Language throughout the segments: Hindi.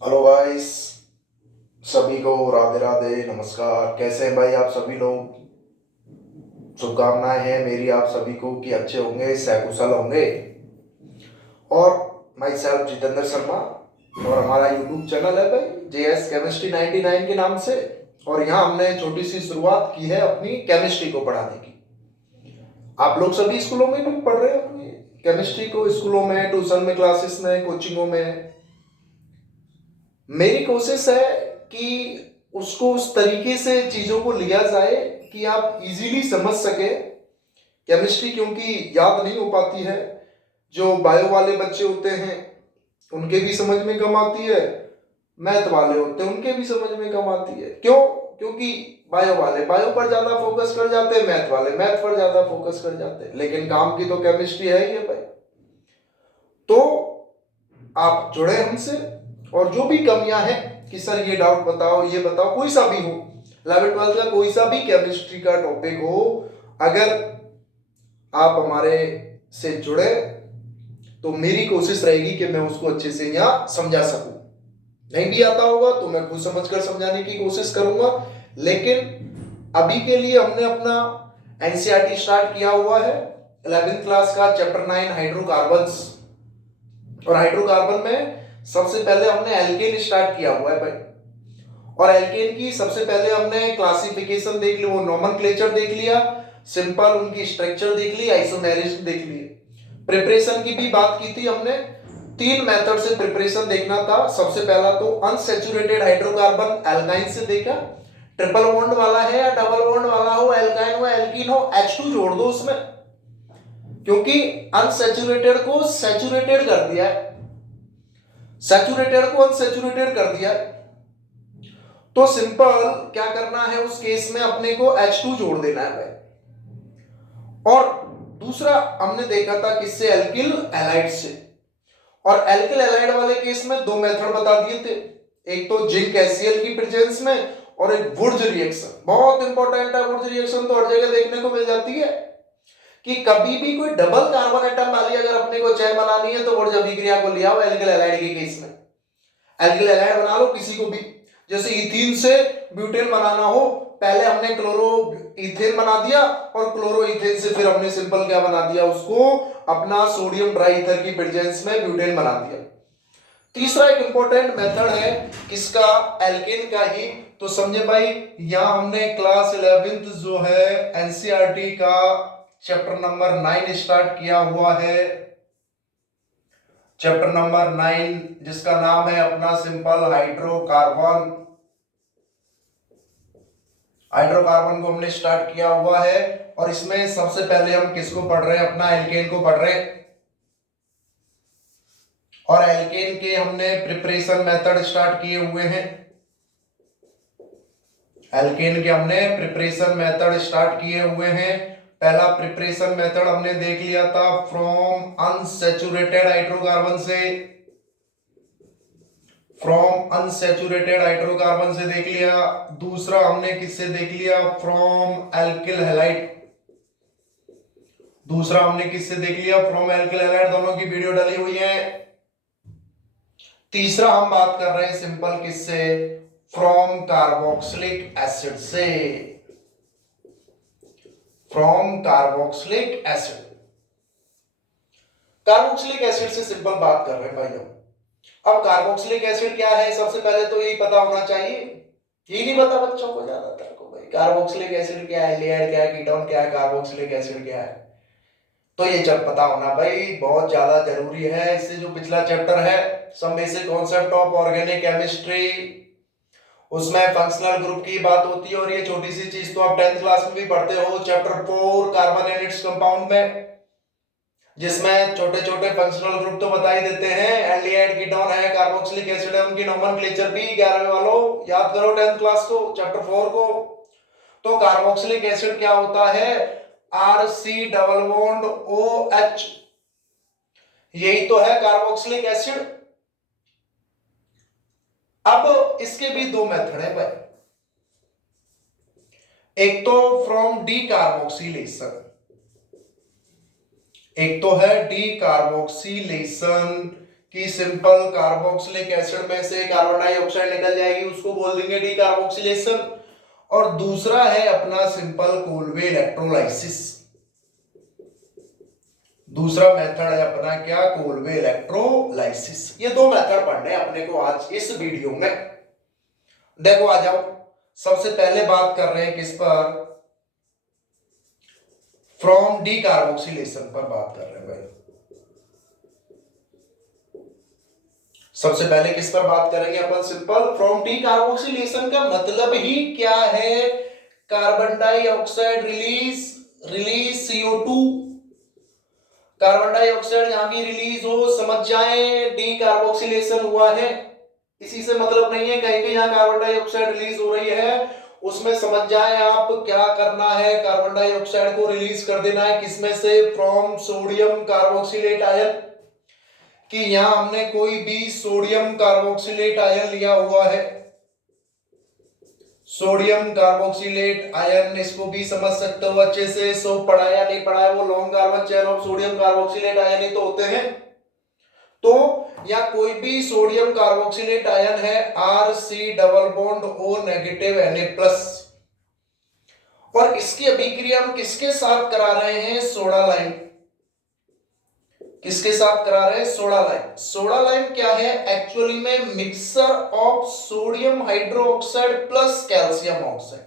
हेलो गाइस, सभी को राधे राधे नमस्कार। कैसे हैं भाई आप सभी लोग? शुभकामनाएं हैं मेरी आप सभी को कि अच्छे होंगे, सकुशल होंगे। और माई सेल्फ जितेंद्र शर्मा, और हमारा यूट्यूब चैनल है भाई JS केमिस्ट्री 99 के नाम से। और यहाँ हमने छोटी सी शुरुआत की है अपनी केमिस्ट्री को पढ़ाने की। आप लोग सभी स्कूलों में भी पढ़ रहे हैं अपनी केमिस्ट्री को, स्कूलों में, ट्यूशन में, क्लासेस में, कोचिंगों में। मेरी कोशिश है कि उसको उस तरीके से चीजों को लिया जाए कि आप इजीली समझ सके केमिस्ट्री, क्योंकि याद नहीं हो पाती है। जो बायो वाले बच्चे होते हैं उनके भी समझ में कम आती है, मैथ वाले होते हैं उनके भी समझ में कम आती है। क्यों? क्योंकि बायो वाले बायो पर ज्यादा फोकस कर जाते हैं, मैथ वाले मैथ पर ज्यादा फोकस कर जाते हैं, लेकिन काम की तो केमिस्ट्री है ही है भाई। तो आप जुड़े हमसे, और जो भी कमियां हैं कि सर ये डाउट बताओ, ये बताओ, कोई सा भी हो, 11th 12th का कोई सा भी केमिस्ट्री का टॉपिक हो, अगर आप हमारे से जुड़े तो मेरी कोशिश रहेगी कि मैं उसको अच्छे से यहाँ समझा सकूं। नहीं भी आता होगा तो मैं खुद समझकर समझाने की कोशिश करूंगा। लेकिन अभी के लिए हमने अपना एनसीईआरटी स्टार्ट किया हुआ है 11th क्लास का, चैप्टर 9 हाइड्रोकार्बन्स। और हाइड्रोकार्बन में सबसे पहले हमने एल्केन स्टार्ट किया हुआ है भाई। और एल्केन की सबसे पहले हमने क्लासिफिकेशन देख ली, वो नोमेनक्लेचर देख लिया, सिंपल उनकी स्ट्रक्चर देख ली, आइसोमेरिज्म देख लिए। प्रिपरेशन की भी बात की थी हमने। 3 मेथड से प्रिपरेशन देखना था। सबसे पहला तो अनसैचुरेटेड हाइड्रोकार्बन एल्काइन से देखा, ट्रिपल बॉन्ड वाला है या डबल बॉन्ड वाला हो, एल्काइन हो एल्कीन हो, H2 जोड़ दो उसमें, क्योंकि अनसैचुरेटेड को सैचुरेटेड कर दिया है, सैचुरेटेड को अनसैचुरेटेड कर दिया है। तो सिंपल क्या करना है उस केस में, अपने को H2 जोड़ देना है भाई। और दूसरा हमने देखा था किससे, एल्किल एलाइड से। और एल्किल एलाइड वाले केस में 2 मेथड बता दिए थे, एक तो जिंक HCl की प्रेजेंस में, और एक वुर्ज रिएक्शन। बहुत इंपॉर्टेंट है वुर्ज रिएक्शन, तो हर जगह देखने को मिल जाती है कि कभी भी कोई डबल कार्बन एटम वाली अगर अपने को चेन बनानी है तो वुर्ज अभिक्रिया को लिया हो एल्किल एलाइड के केस में। एल्किल एलाइड बना लो किसी को भी, जैसे इथीन से ब्यूटेन बनाना हो, पहले हमने क्लोरो इथेन बना दिया, और क्लोरो इथेन से फिर हमने सिंपल क्या बना दिया, उसको अपना सोडियम ट्राई ईथर की प्रेजेंस में ब्यूटेन बना दिया। तीसरा एक इंपॉर्टेंट मेथड है किसका, एल्केन का ही। तो समझे भाई, यहां हमने क्लास 11th जो है एनसीईआरटी का चैप्टर नंबर 9 स्टार्ट किया हुआ है। चैप्टर नंबर 9 जिसका नाम है अपना सिंपल हाइड्रोकार्बन। हाइड्रोकार्बन को हमने स्टार्ट किया हुआ है, और इसमें सबसे पहले हम किसको पढ़ रहे हैं, अपना एल्केन को पढ़ रहे हैं। और एल्केन के हमने प्रिपरेशन मेथड स्टार्ट किए हुए हैं। एल्केन के हमने प्रिपरेशन मेथड स्टार्ट किए हुए हैं। पहला प्रिपरेशन मेथड हमने देख लिया था फ्रॉम अनसैचुरेटेड हाइड्रोकार्बन से, फ्रॉम अनसैचुरेटेड हाइड्रोकार्बन से देख लिया। दूसरा हमने किससे देख लिया, फ्रॉम एल्किल हैलाइड। दूसरा हमने किससे देख लिया, फ्रॉम एल्किल हैलाइड। दोनों की वीडियो डली हुई है। तीसरा हम बात कर रहे हैं सिंपल किससे, फ्रॉम कार्बोक्सिलिक एसिड से, from carboxylic acid. Carboxylic acid से सिंपल बात कर रहे हैं भाई हम। अब कार्बोक्सिलिक एसिड क्या है, सबसे पहले तो यही पता होना चाहिए। यही नहीं पता बच्चों को ज्यादातर को भाई, कार्बोक्सिलिक एसिड क्या है, एल्डिहाइड क्या है, कीटोन क्या है, कार्बोक्सिलिक एसिड क्या है। तो ये जब पता होना भाई बहुत ज्यादा जरूरी है। इससे जो पिछला चैप्टर है some basic concept of organic chemistry, उसमें फंक्शनल ग्रुप की बात होती है। और ये छोटी सी चीज तो आप 10th क्लास में भी पढ़ते हो, chapter 4 carbon and its compound में, जिसमें छोटे छोटे फंक्शनल ग्रुप तो बता ही देते हैं। एल्डिहाइड कीटोन है, कार्बोक्सिलिक एसिड है, उनकी नोमेनक्लेचर भी 11वीं वालों याद करो 10th क्लास को, चैप्टर 4 को। तो कार्बोक्सिलिक एसिड क्या होता है, RC डबल बॉन्ड OH, यही तो है कार्बोक्सिलिक एसिड। अब इसके भी 2 मेथड है भाई, एक तो फ्रॉम डी कार्बोक्सिलेशन, एक तो है डी कार्बोक्सिलेशन, कि सिंपल कार्बोक्सिलिक एसिड में से कार्बन डाइऑक्साइड निकल जाएगी, उसको बोल देंगे डी कार्बोक्सिलेशन। और दूसरा है अपना सिंपल कोलवे इलेक्ट्रोलाइसिस। दूसरा मेथड है अपना क्या, कोलवे इलेक्ट्रोलाइसिस। ये दो मेथड पढ़ने हैं अपने को आज इस वीडियो में। देखो आ जाओ, सबसे पहले बात कर रहे हैं किस पर, फ्रॉम डी कार्बोक्सिलेशन पर बात कर रहे हैं भाई। सबसे पहले किस पर बात करेंगे अपन, सिंपल फ्रॉम डी कार्बोक्सिलेशन का मतलब ही क्या है, carbon dioxide release CO2, carbon dioxide यहां भी रिलीज हो, समझ जाए डी कार्बोक्सिलेशन हुआ है। इसी से मतलब नहीं है कहीं भी जहां कार्बन डाइऑक्साइड रिलीज हो रही है उसमें समझ जाए आप क्या करना है, कार्बन डाइऑक्साइड को रिलीज कर देना है। किसमें से, फ्रॉम सोडियम कार्बोक्सिलेट आयन, कि यहां हमने कोई भी सोडियम कार्बोक्सिलेट आयन लिया हुआ है, सोडियम कार्बोक्सिलेट आयन, इसको भी समझ सकते हो अच्छे से। सो पढ़ाया नहीं पढ़ाया, वो long carbon chain of sodium carboxylate ion ही तो होते हैं। तो या कोई भी सोडियम कार्बोक्सिलेट आयन है, RC double bond O negative Na+, और इसकी अभिक्रिया हम किसके साथ करा रहे हैं, सोडा लाइम। किसके साथ करा रहे हैं, सोडा लाइम। सोडा लाइम क्या है, एक्चुअली में mixer of sodium hydroxide plus calcium oxide.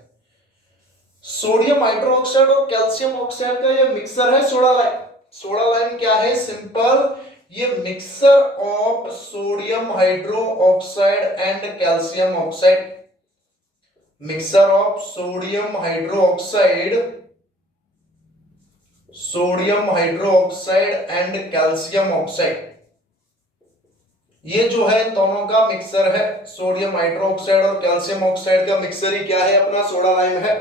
Sodium hydroxide और कैल्शियम ऑक्साइड का ये मिक्सर है सोडा लाइम। सोडा लाइम क्या है, सिंपल ये mixer of sodium hydroxide and calcium oxide, mixer of sodium hydroxide and calcium oxide, ये जो है दोनों का मिक्सर है। सोडियम हाइड्रोक्साइड और कैल्शियम ऑक्साइड का मिक्सर ही क्या है, अपना सोडा लाइम है।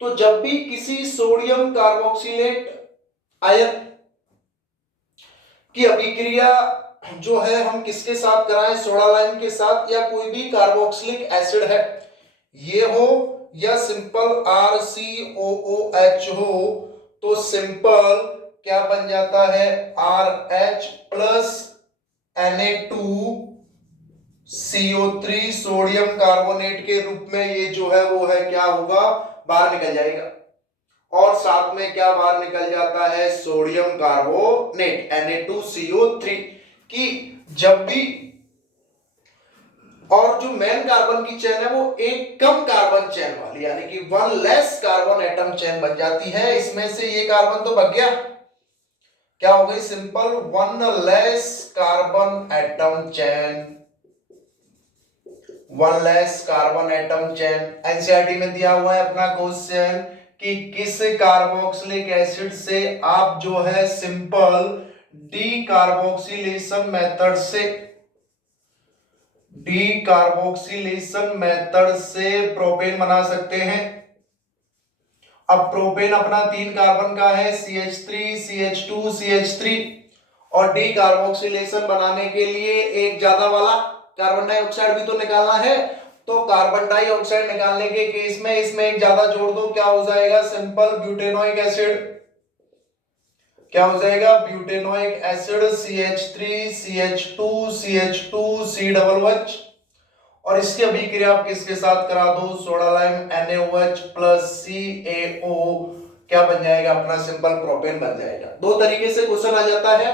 तो जब भी किसी सोडियम कार्बोक्सिलेट आयन की अभिक्रिया जो है हम किसके साथ कराएं, सोडा लाइम के साथ, या कोई भी कार्बोक्सिलिक एसिड है ये हो, या सिंपल RCOOH हो, तो सिंपल क्या बन जाता है, RH plus Na2CO3 sodium carbonate के रूप में ये जो है वो है क्या होगा, बाहर निकल जाएगा। और साथ में क्या बाहर निकल जाता है, सोडियम कार्बोनेट Na2CO3 की जब भी, और जो मेन कार्बन की चेन है वो एक कम कार्बन चेन वाली, यानी कि one less carbon atom chain बन जाती है। इसमें से ये कार्बन तो भाग गया, क्या हो गई, simple one less carbon atom chain, one less carbon atom chain. NCERT में दिया हुआ है अपना क्वेश्चन कि किस कार्बोक्सिलिक एसिड से आप जो है सिंपल डी कार्बोक्सिलेशन मेथड से प्रोपेन बना सकते हैं। अब प्रोपेन अपना 3 कार्बन का है, CH3 CH2 CH3, और डी कार्बोक्सिलेशन बनाने के लिए एक ज्यादा वाला कार्बन डाइऑक्साइड भी तो निकालना है। तो कार्बन डाइऑक्साइड निकालने के केस में इसमें एक ज्यादा जोड़ दो, क्या हो जाएगा, सिंपल ब्यूटेनोइक एसिड, क्या हो जाएगा, butanoic acid CH3 CH2 CH2 C+H, और इसकी अभिक्रिया आप किसके साथ करा दो, soda lime NaOH plus CaO, क्या बन जाएगा, अपना सिंपल प्रोपेन बन जाएगा। दो तरीके से क्वेश्चन आ जाता है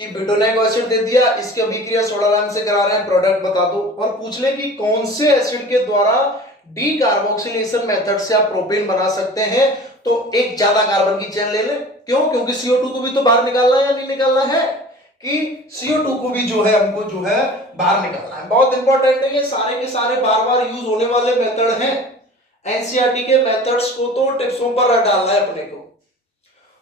कि ब्यूटेनोइक एसिड दे दिया, इसकी अभिक्रिया सोडा लाइम से करा रहे हैं, प्रोडक्ट बता दो, और पूछ ले कि कौन से एसिड के द्वारा डी कार्बोक्सिलेशन मेथड से आप प्रोपेन बना सकते हैं। तो एक ज्यादा कार्बन की चेन ले ले, क्यों, क्योंकि CO2 को भी तो बाहर निकालना है या नहीं निकालना है, कि CO2 को भी जो है हमको जो है बाहर निकालना है। बहुत इंपॉर्टेंट है, ये सारे के सारे बार बार यूज होने वाले मेथड हैं। एनसीईआरटी के मेथड्स को तो टिप्सों पर डालना है अपने को।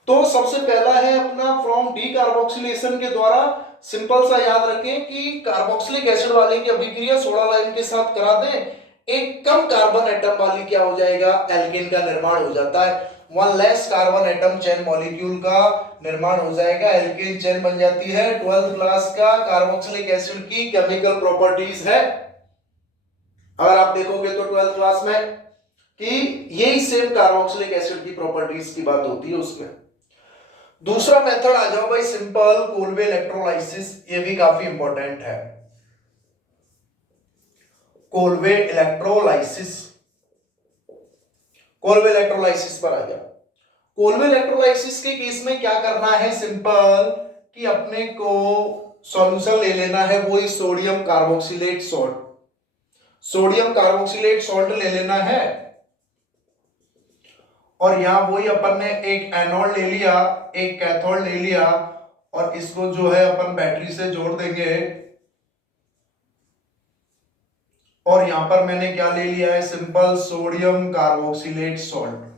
तो सबसे पहला है अपना फ्रॉम डी कार्बोक्सिलेशन के द्वारा, सिंपल सा याद रखें कि कार्बोक्सिलिक एसिड वाले की अभिक्रिया सोडा लाइम के साथ करा दें, एक कम कार्बन एटम वाली क्या हो जाएगा, एल्केन का निर्माण हो जाता है। One less carbon atom chain molecule का निर्माण हो जाएगा, एल्केन चेन बन जाती है। 12th क्लास का कार्बोक्सिलिक एसिड की केमिकल प्रॉपर्टीज है, अगर आप देखोगे तो 12th क्लास में, कि यही सेम कार्बोक्सिलिक एसिड की प्रॉपर्टीज की बात होती है उसमें। दूसरा मेथड आ जाओ भाई, सिंपल कोलवे इलेक्ट्रोलाइसिस, ये भी काफी इंपॉर्टेंट है। कोलवे इलेक्ट्रोलाइसिस, कोलवे इलेक्ट्रोलाइसिस पर आ जाओ। कोलवे इलेक्ट्रोलाइसिस के केस में क्या करना है, सिंपल कि अपने को सॉल्यूशन ले लेना है, वही sodium carboxylate salt, sodium carboxylate salt ले लेना है। और यहां वही अपन ने एक एनोड ले लिया, एक कैथोड ले लिया, और इसको जो है अपन बैटरी से जोड़ देंगे। और यहां पर मैंने क्या ले लिया है, simple sodium carboxylate salt,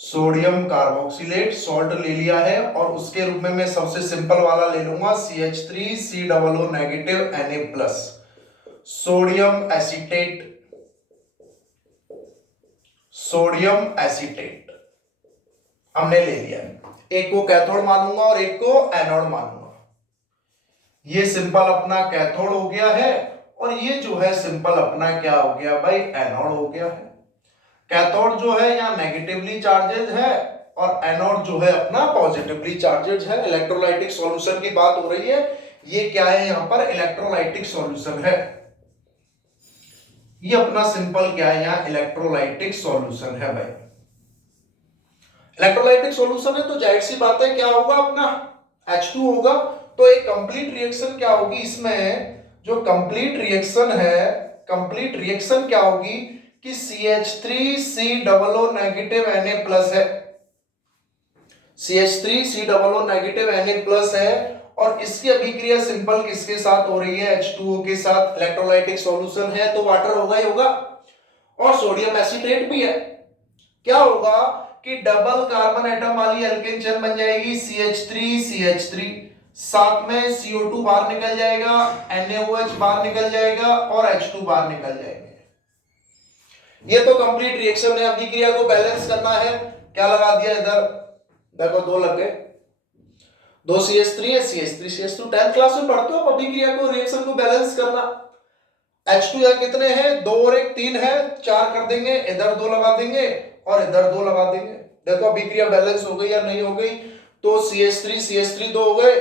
sodium carboxylate salt ले लिया है। और उसके रूप में मैं सबसे सिंपल वाला ले लूंगा CH3COO negative Na+, sodium acetate, sodium acetate हमने ले लिया। एक को कैथोड मानूंगा और एक को एनोड मानूंगा। ये सिंपल अपना कैथोड हो गया है, और ये जो है सिंपल अपना क्या हो गया भाई, एनोड हो गया है। कैथोड जो है यहाँ नेगेटिवली चार्जेड है, और एनोड जो है अपना पॉजिटिवली चार्जेड है। इलेक्ट्रोलाइटिक सॉल्यूशन की बात हो रही है, ये क्या है यहाँ पर, इलेक्ट्रोलाइटिक सॉल्यूशन है। ये अपना सिंपल क्या है यहाँ, इलेक्ट्रोलाइटिक सॉल्यूशन है भाई। इलेक्ट्रोलाइटिक सॉल्यूशन है तो जाहिर सी बात है क्या होगा, अपना H2 होगा। तो एक कंप्लीट रिएक्शन क्या होगी इसमें, जो कंप्लीट रिएक्शन है, कंप्लीट रिएक्शन क्या होगी कि CH3COO नेगेटिव Na+ है, CH3COO नेगेटिव Na+ है। और इसकी अभिक्रिया सिंपल किसके साथ हो रही है, H2O के साथ। इलेक्ट्रोलाइटिक सॉल्यूशन है तो वाटर होगा ही होगा, और सोडियम एसीटेट भी है। क्या होगा कि डबल कार्बन एटम वाली एल्केन चेन बन जाएगी, CH3CH3, साथ में CO2 बाहर निकल जाएगा, NaOH बाहर निकल जाएगा, और H2 बाहर निकल जाएंगे। ये तो कंप्लीट रिएक्शन है। अभिक्रिया को बैलेंस करना है, क्या लगा दिया इधर, देखो 2 लग गए, 2 CH3 है, CH3 10th क्लास में पढ़ते हो अभिक्रिया को, रिएक्शन को बैलेंस करना। H2 यहाँ कितने हैं, 2 और 1 3 है, 4 कर देंगे, इधर 2 लगा देंगे और इधर 2 लगा देंगे। देखो अभिक्रिया बैलेंस हो गई या नहीं हो गई। तो CH3 2 हो गए,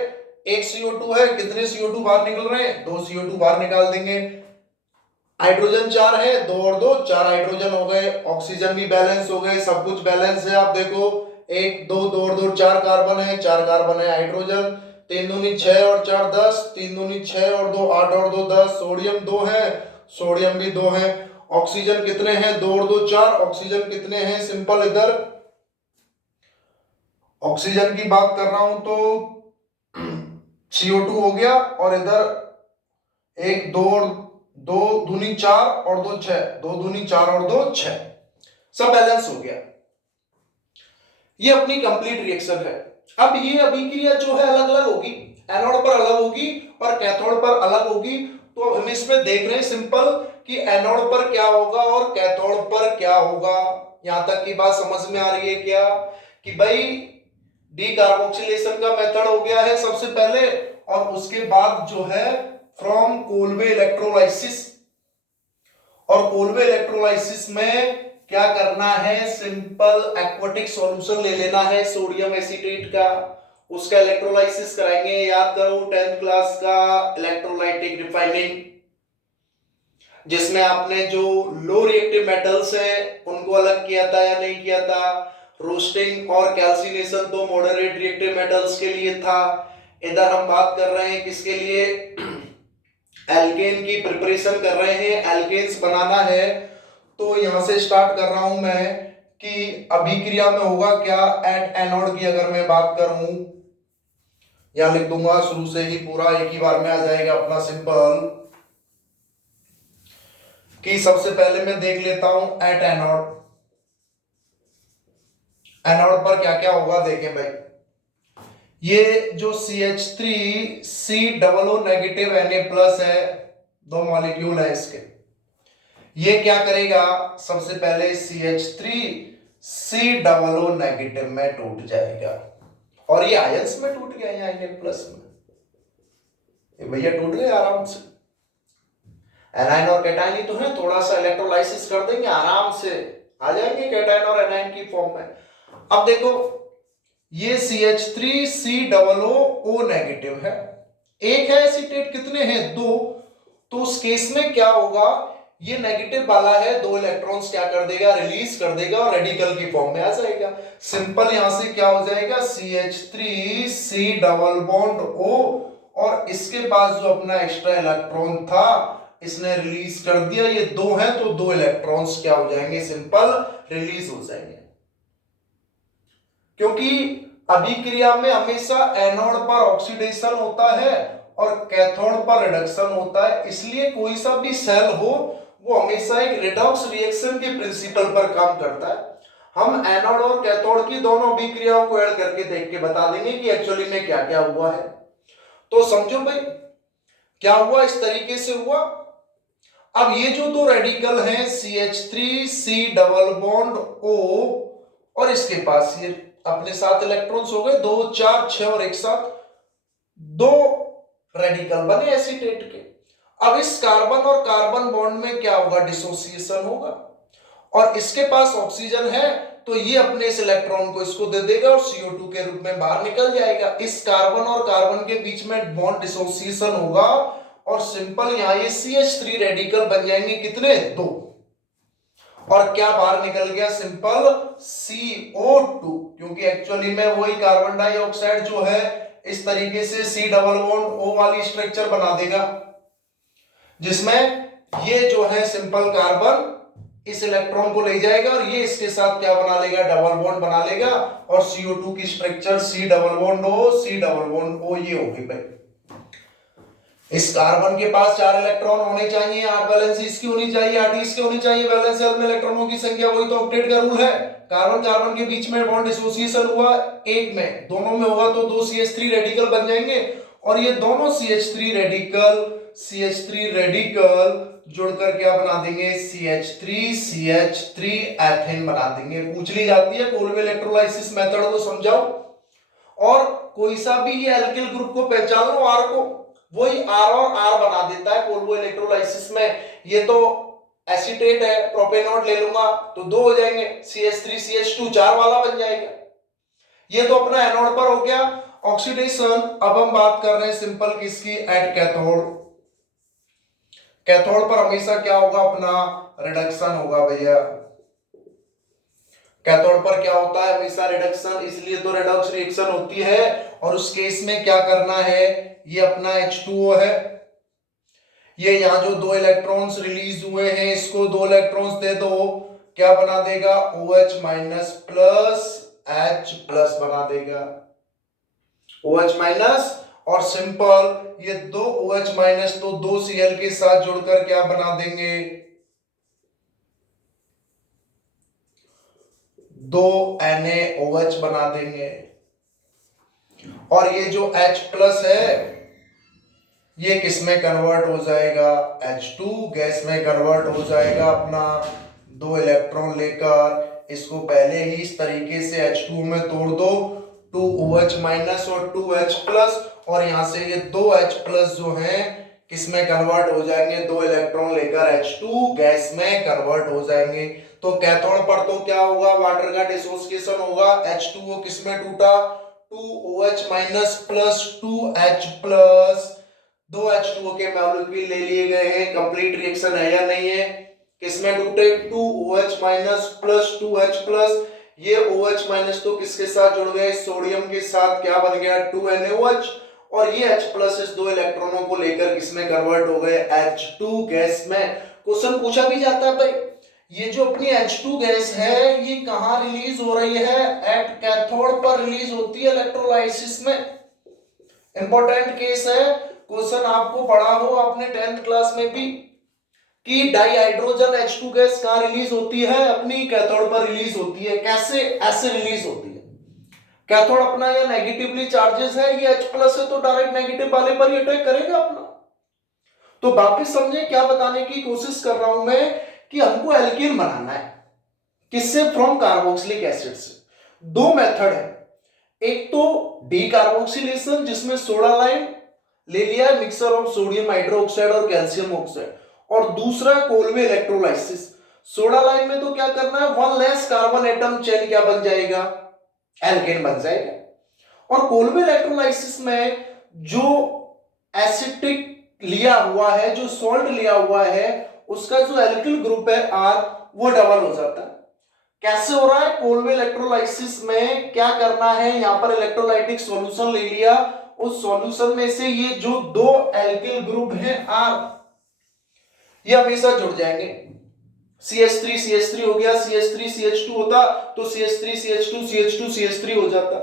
एक CO2 है, कितने CO2 बाहर निकल रहे हैं, 2 CO2 बाहर निकाल देंगे। हाइड्रोजन 4 है, 2 और 2 4 हाइड्रोजन हो गए। ऑक्सीजन भी बैलेंस हो गए, सब कुछ बैलेंस है। आप देखो 1 2 2 और 2 4 कार्बन है, 4 कार्बन है हाइड्रोजन, 3 दूनी 6 और 4 10, 3 दूनी 6 और 2 8 और 2 10। सोडियम 2 है, सोडियम भी 2 है। ऑक्सीजन कितने हैं, 2 और 2 4। ऑक्सीजन कितने हैं, सिंपल इधर ऑक्सीजन की बात कर रहा हूं तो CO2 हो गया, और इधर 1 2 और 2 दूनी 4 और 2 6, 2 दूनी 4 और 2 6, सब बैलेंस हो गया। ये अपनी कंप्लीट रिएक्शन है। अब ये अभिक्रिया जो है अलग अलग होगी, एनोड पर अलग होगी और कैथोड पर अलग होगी। तो हम इसमें देख रहे हैं सिंपल कि एनोड पर क्या होगा और कैथोड पर क्या होगा। यहां तक की बात समझ में आ रही है क्या, कि भाई डीकार्बोक्सिलेशन का मेथड हो गया है सबसे पहले, और उसके बाद जो है फ्रॉम कोलवे इलेक्ट्रोलाइसिस। और कोलवे इलेक्ट्रोलाइसिस में क्या करना है, सिंपल एक्वाटिक सॉल्यूशन ले लेना है सोडियम एसीटेट का, उसका इलेक्ट्रोलाइसिस कराएंगे। याद करो 10th क्लास का इलेक्ट्रोलाइटिक रिफाइनिंग, जिसमें आपने जो लो रिएक्टिव मेटल्स हैं उनको अलग किया था या नहीं किया था। रोस्टिंग और कैल्सिनेशन तो मॉडरेट रिएक्टिव मेटल्स के लिए था। इधर हम बात कर रहे हैं किसके लिए, एल्केन की प्रिपरेशन कर रहे हैं, एल्केन्स बनाना है। तो यहां से स्टार्ट कर रहा हूं मैं कि अभिक्रिया में होगा क्या, एट एनोड की अगर मैं बात करूं, यहां लिख दूंगा शुरू से ही, पूरा एक ही बार में आ जाएगा अपना सिंपल, कि सबसे पहले मैं देख लेता हूं एट एनोड। एनोड पर क्या क्या होगा देखें भाई, ये जो CH3COO नेगेटिव Na+ है, 2 मॉलिक्यूल है इसके, ये क्या करेगा, सबसे पहले CH3COO नेगेटिव में टूट जाएगा, और ये आयंस में टूट गया यहाँ Na+ में, ये भैया टूट गए आराम से। एनाइन और कैटाइन ही तो है, थोड़ा सा इलेक्ट्रोलाइसिस कर देंगे आराम से आ जाएंगे कैटाइन और एनाइन की फॉर्म में। अब देखो ये CH3COO नेगेटिव है, एक है एसीटेट, कितने हैं, दो। तो उस केस में क्या होगा, ये नेगेटिव वाला है, दो इलेक्ट्रॉन्स क्या कर देगा, रिलीज कर देगा और रेडिकल की फॉर्म में आ जाएगा। सिंपल यहां से क्या हो जाएगा, CH3C डबल बॉन्ड O, और इसके पास जो अपना एक्स्ट्रा इलेक्ट्रॉन था इसने रिलीज कर दिया, ये दो है तो दो इलेक्ट्रॉन्स क्या हो जाएंगे, सिंपल रिलीज हो जाएंगे। क्योंकि अभिक्रिया में हमेशा एनोड पर ऑक्सीडेशन होता है और कैथोड पर रिडक्शन होता है, इसलिए कोई सा भी सेल हो वो हमेशा एक रिडॉक्स रिएक्शन के प्रिंसिपल पर काम करता है। हम एनोड और कैथोड की दोनों अभिक्रियाओं को ऐड करके देख के बता देंगे कि एक्चुअली में क्या क्या हुआ है। तो समझो भाई क्या हुआ, इस तरीके से हुआ। अब ये जो दो रेडिकल हैं CH3C डबल बॉन्ड O, और इसके पास ये अपने साथ इलेक्ट्रॉन्स हो गए 2 4 6 और एक साथ दो रेडिकल बने एसीटेट के। अब इस कार्बन और कार्बन बॉन्ड में क्या होगा, डिसोसिएशन होगा, और इसके पास ऑक्सीजन है तो ये अपने इस इलेक्ट्रॉन को इसको दे देगा और CO2 के रूप में बाहर निकल जाएगा। इस कार्बन और कार्बन के बीच में बॉन्ड डिसोसिएशन होगा और सिंपल यहां ये CH3 रेडिकल बन जाएंगे, कितने, दो, और क्या बाहर निकल गया, सिंपल CO2, क्योंकि एक्चुअली में वही कार्बन डाइऑक्साइड जो है इस तरीके से C डबल बॉन्ड O वाली स्ट्रक्चर बना देगा, जिसमें ये जो है सिंपल कार्बन इस इलेक्ट्रॉन को ले जाएगा और ये इसके साथ क्या बना लेगा, डबल बॉन्ड बना लेगा, और CO2 की structure C double bond O C double bond O ये होगी भाई। इस कार्बन के पास 4 इलेक्ट्रॉन होने चाहिए, 8 वैलेंसी इसकी होनी चाहिए, 8 इसकी होनी चाहिए, वैलेंस शेल में इलेक्ट्रॉनों की संख्या, वही तो ऑक्टेट का रूल है। कार्बन कार्बन के बीच में बॉन्ड डिसोसिएशन हुआ, एक में, दोनों में होगा तो दो CH3 रेडिकल बन जाएंगे, और ये दोनों CH3 रेडिकल जुड़कर क्या बना देंगे, CH3 एथेन बना देंगे। पूछ ली जाती है कोल्बे इलेक्ट्रोलाइसिस मेथड को समझाओ, और कोई सा भी ये एल्किल ग्रुप को पहचान लो, R को, वही R और R बना देता है कोल्बो इलेक्ट्रोलाइसिस में। ये तो एसीटेट है, प्रोपेनॉट ले लूंगा तो दो हो जाएंगे, CH3CH2 4 वाला बन जाएगा। ये तो अपना एनोड पर हो गया ऑक्सीडेशन। अब हम बात कर रहे हैं सिंपल किसकी, एट कैथोड। कैथोड पर हमेशा क्या होगा, अपना रिडक्शन होगा भैया। कैथोड पर क्या होता है, हमेशा रिडक्शन, इसलिए तो रिडॉक्स रिएक्शन होती है। और उस केस में क्या करना है, ये अपना H2O है, ये यहां जो दो इलेक्ट्रॉन्स रिलीज हुए हैं इसको दो इलेक्ट्रॉन्स दे दो, क्या बना देगा, OH minus plus H plus बना देगा, OH माइनस, और सिंपल ये दो OH माइनस तो दो Cl के साथ जुड़कर क्या बना देंगे, दो NaOH बना देंगे। और ये जो H प्लस है ये किस में कन्वर्ट हो जाएगा, H2 गैस में कन्वर्ट हो जाएगा। अपना दो इलेक्ट्रॉन लेकर इसको पहले ही इस तरीके से H2 में तोड़ दो, 2OH माइनस और 2H प्लस, और यहां से ये 2H प्लस जो है किस में कन्वर्ट हो जाएंगे, दो इलेक्ट्रॉन लेकर H2 गैस में कन्वर्ट हो जाएंगे। तो कैथोड पर तो क्या होगा, वाटर का डिसोसिएशन होगा, H2O किस में टूटा, 2OH minus plus 2H plus, दो H2O के मॉलिक्यूल ले लिए गए हैं, कंप्लीट रिएक्शन है या नहीं है, किसमें टूटे, 2OH minus plus 2H plus, ये OH माइनस तो किसके साथ जुड़ गए, सोडियम के साथ, क्या बन गया, 2NaOH, और ये H प्लस इस दो इलेक्ट्रॉनों को लेकर किसमें कन्वर्ट हो गए, H2 गैस में। क्वेश्चन पूछा भी जाता है भाई, ये जो अपनी H2 गैस है ये कहां रिलीज हो रही है, एट कैथोड पर रिलीज होती है इलेक्ट्रोलाइसिस में। इंपॉर्टेंट केस है, क्वेश्चन आपको पढ़ा हो आपने 10th क्लास में भी कि डाइहाइड्रोजन H2 गैस कहां रिलीज होती है, अपनी कैथोड पर रिलीज होती है। कैसे, ऐसे रिलीज होती है। कैथोड अपना ये नेगेटिवली चार्जेस है, ये H प्लस है तो डायरेक्ट नेगेटिव वाले पर ही अटैक करेगा अपना। तो वापिस समझे क्या बताने की कोशिश कर रहा हूं मैं, कि हमको एल्कीन बनाना है, किससे, फ्रॉम कार्बोक्सिलिक एसिड से। दो मेथड है, एक तो डीकार्बोक्सिलेशन जिसमें सोडा लाइम ले लिया है, मिक्सचर ऑफ सोडियम हाइड्रोक्साइड और कैल्शियम ऑक्साइड, और दूसरा कोल्बे इलेक्ट्रोलाइसिस। सोडा लाइम में तो क्या करना है, one less carbon atom chain क्या बन जाएगा, एल्केन बन जाएगा। और कोलवे इलेक्ट्रोलाइसिस में जो एसिटिक लिया हुआ है, जो सॉल्ट लिया हुआ है, उसका जो एल्किल ग्रुप है R, वो डबल हो जाता है। कैसे हो रहा है? कोलवे इलेक्ट्रोलाइसिस में क्या करना है, यहां पर इलेक्ट्रोलाइटिक सॉल्यूशन ले लिया, उस सॉल्यूशन में से ये जो दो एल्किल ग्रुप है R, ये हमेशा जुड़ जाएंगे। CH3 CH3 हो गया, CH3 CH2 होता तो CH3 CH2 CH2 CH3 हो जाता।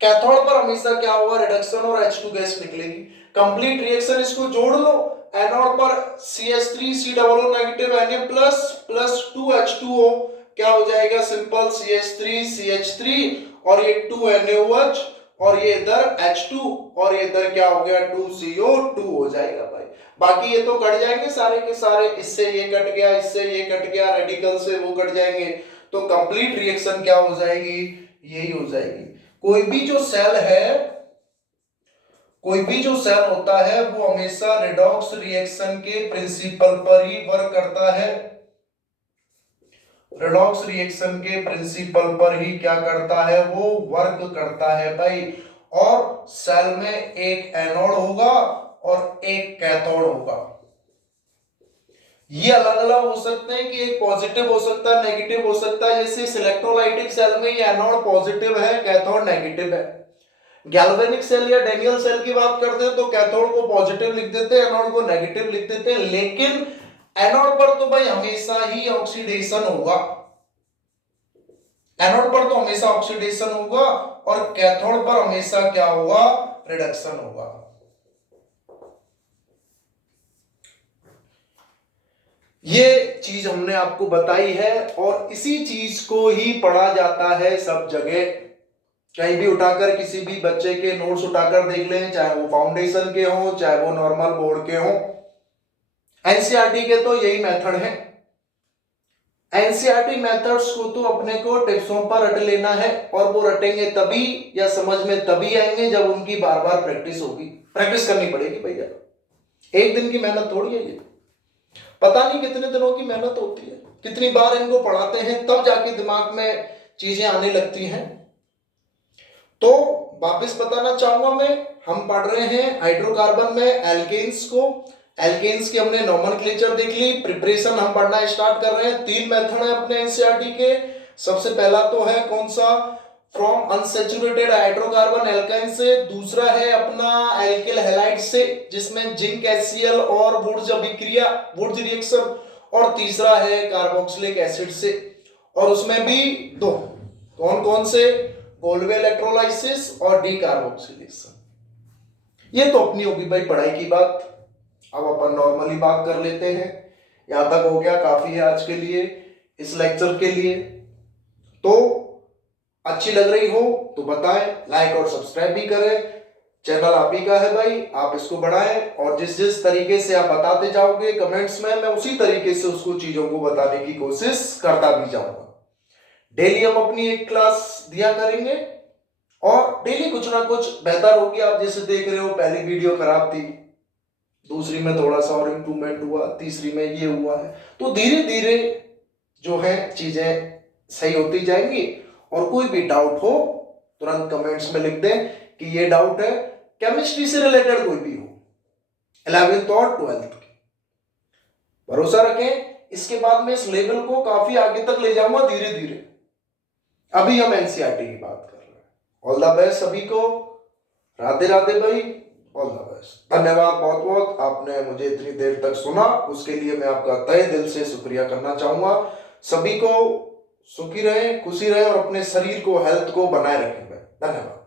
कैथोड पर हमेशा क्या होगा, रिडक्शन और H2 गैस निकलेगी। कंप्लीट रिएक्शन इसको जोड़ लो, एनोड पर CH3 COO negative Na plus 2H2O, क्या हो जाएगा, सिंपल CH3 CH3 और ये 2NaOH और ये इधर H2 और ये इधर क्या हो गया 2CO2 हो जाएगा भाई। बाकी ये तो कट जाएंगे सारे के सारे, इससे ये कट गया, इससे ये कट गया, रेडिकल से वो कट जाएंगे, तो कंप्लीट रिएक्शन क्या हो जाएगी, यही हो जाएगी। कोई भी जो सेल है, कोई भी जो सेल होता है वो हमेशा रिडॉक्स रिएक्शन के प्रिंसिपल पर ही वर्क करता है। रिडॉक्स रिएक्शन के प्रिंसिपल पर ही क्या करता है, वो वर्क करता है भाई। और सेल में एक एनोड होगा और एक कैथोड होगा। ये अलग अलग हो सकते हैं कि एक पॉजिटिव हो सकता है, नेगेटिव हो सकता है। जैसे इस इलेक्ट्रोलाइटिक सेल में ये एनोड पॉजिटिव है, कैथोड नेगेटिव है। गैल्वेनिक सेल या डैनियल सेल की बात करते हैं तो कैथोड को पॉजिटिव लिख देते हैं, एनोड को नेगेटिव लिख देते हैं। लेकिन एनोड पर तो भाई हमेशा ही ऑक्सीडेशन होगा, एनोड पर तो हमेशा ऑक्सीडेशन होगा और कैथोड पर हमेशा क्या होगा, रिडक्शन होगा। ये चीज हमने आपको बताई है और इसी चीज को ही पढ़ा जाता है सब जगह। कहीं भी उठाकर किसी भी बच्चे के नोट्स उठाकर देख लें, चाहे वो फाउंडेशन के हो चाहे वो नॉर्मल बोर्ड के हो, एनसीईआरटी के तो यही मेथड है। एनसीईआरटी मेथड्स को तो अपने को टिप्सों पर रट लेना है और वो रटेंगे तभी या समझ में तभी आएंगे जब उनकी बार बार प्रैक्टिस होगी। प्रैक्टिस करनी पड़ेगी भैया, एक दिन की मेहनत थोड़ी है ये, पता नहीं कितने दिनों की मेहनत होती है, कितनी बार इनको पढ़ाते हैं तब जाके दिमाग में चीजें आने लगती हैं। तो वापस बताना चाहूंगा मैं, हम पढ़ रहे हैं हाइड्रोकार्बन में एल्केन्स को। एल्केन्स की हमने नोमेनक्लेचर देख ली, प्रिपरेशन हम पढ़ना स्टार्ट कर रहे हैं। 3 मेथड है अपने एनसीईआरटी के। सबसे पहला तो है कौन सा, फ्रॉम अनसैचुरेटेड हाइड्रोकार्बन एल्काइन से। दूसरा है अपना एल्किल हैलाइड से, जिसमें जिंक HCl और वुड्स अभिक्रिया, वुड्स रिएक्शन। और तीसरा है कार्बोक्सिलिक एसिड से, और उसमें भी 2, कौन कौन से, कोलवे इलेक्ट्रोलाइसिस और डीकार्बोक्सिलेशन। ये तो अपनी होगी भाई पढ़ाई की बात। अब अपन नॉर्मली बात कर लेते हैं। यहां तक हो गया, काफी है आज के लिए, इस लेक्चर के लिए। तो अच्छी लग रही हो तो बताएं, लाइक और सब्सक्राइब भी करें। चैनल आप ही का है भाई, आप इसको बढ़ाएं और जिस जिस तरीके से आप बताते जाओगे कमेंट्स में, मैं उसी तरीके से उसको चीजों को बताने की कोशिश करता भी जाऊंगा। डेली हम अपनी एक क्लास दिया करेंगे और डेली कुछ ना कुछ बेहतर होगी। आप जैसे देख रहे हो, पहली वीडियो खराब थी, दूसरी में थोड़ा सा और इम्प्रूवमेंट हुआ, तीसरी में ये हुआ है। तो धीरे धीरे जो है चीजें सही होती जाएंगी। और कोई भी डाउट हो तुरंत कमेंट्स में लिख दें कि ये डाउट है, केमिस्ट्री से रिलेटेड कोई भी हो, 11th और 12th की। भरोसा रखें, इसके बाद में इस लेवल को काफी आगे तक ले जाऊंगा धीरे धीरे। अभी हम एनसीईआरटी की बात कर रहे हैं। ऑल द बेस्ट सभी को, राधे राधे भाई, ऑल द बेस्ट। धन्यवाद बहुत बहुत, आपने मुझे इतनी देर तक सुना, उसके लिए मैं आपका तहे दिल से शुक्रिया करना चाहूंगा। सभी को सुखी रहे, खुशी रहे और अपने शरीर को, हेल्थ को बनाए रखें। धन्यवाद।